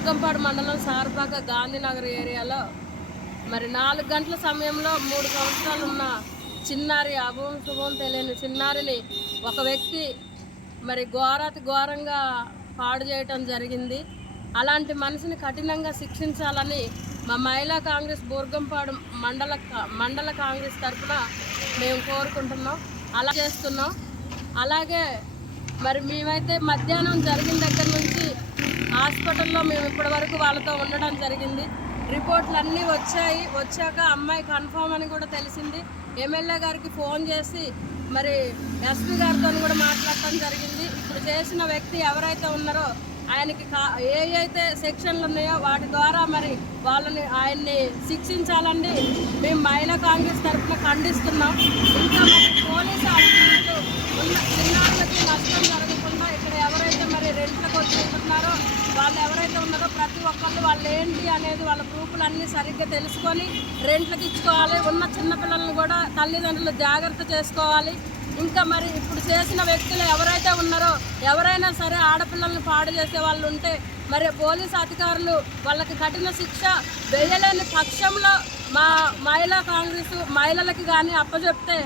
బూర్గంపాడు మండలం సారపాక గాంధీనగర్ ఏరియాలో మరి 4 గంటల సమయంలో 3 సంవత్సరాలు ఉన్న చిన్నారి అభం శుభం తెలియని చిన్నారిని ఒక వ్యక్తి మరి ఘోరంగా పాడు చేయటం జరిగింది. అలాంటి మనిషిని కఠినంగా శిక్షించాలని మా మహిళా కాంగ్రెస్ బూర్గంపాడు మండల కాంగ్రెస్ తరఫున మేము కోరుకుంటున్నాం, అలా చేస్తున్నాం. అలాగే మరి మేమైతే మధ్యాహ్నం జరిగిన దగ్గర నుంచి హాస్పిటల్లో మేము ఇప్పటి వరకు వాళ్ళతో ఉండడం జరిగింది. రిపోర్ట్లు అన్నీ వచ్చాక అమ్మాయి కన్ఫామ్ అని కూడా తెలిసింది. ఎమ్మెల్యే గారికి ఫోన్ చేసి మరి ఎస్పీ గారితో కూడా మాట్లాడటం జరిగింది. ఇప్పుడు చేసిన వ్యక్తి ఎవరైతే ఉన్నారో ఆయనకి అయితే సెక్షన్లు ఉన్నాయో వాటి ద్వారా మరి ఆయన్ని శిక్షించాలని మేము మహిళా కాంగ్రెస్ తరఫున ఖండిస్తున్నాం. ఇంకా మరి పోలీసు అధికారులు ఉన్న చిన్నారులకి నష్టం జరగకుండా ఇక్కడ ఎవరైతే మరి రెంట్లకు వచ్చి ఉంటున్నారో వాళ్ళు ఎవరైతే ఉన్నారో ప్రతి ఒక్కళ్ళు వాళ్ళు ఏంటి అనేది వాళ్ళ ప్రూఫ్లు అన్నీ సరిగ్గా తెలుసుకొని రెంట్లకు ఇచ్చుకోవాలి. ఉన్న చిన్నపిల్లలను కూడా తల్లిదండ్రులు జాగ్రత్త చేసుకోవాలి. ఇంకా మరి ఇప్పుడు చేసిన వ్యక్తులు ఎవరైతే ఉన్నారో ఎవరైనా సరే ఆడపిల్లల్ని పాడు చేసే వాళ్ళు ఉంటే మరి పోలీసు అధికారులు వాళ్ళకి కఠిన శిక్ష వేయలేని పక్షంలో మా మహిళా కాంగ్రెస్ మహిళలకి కానీ అప్పచెప్తే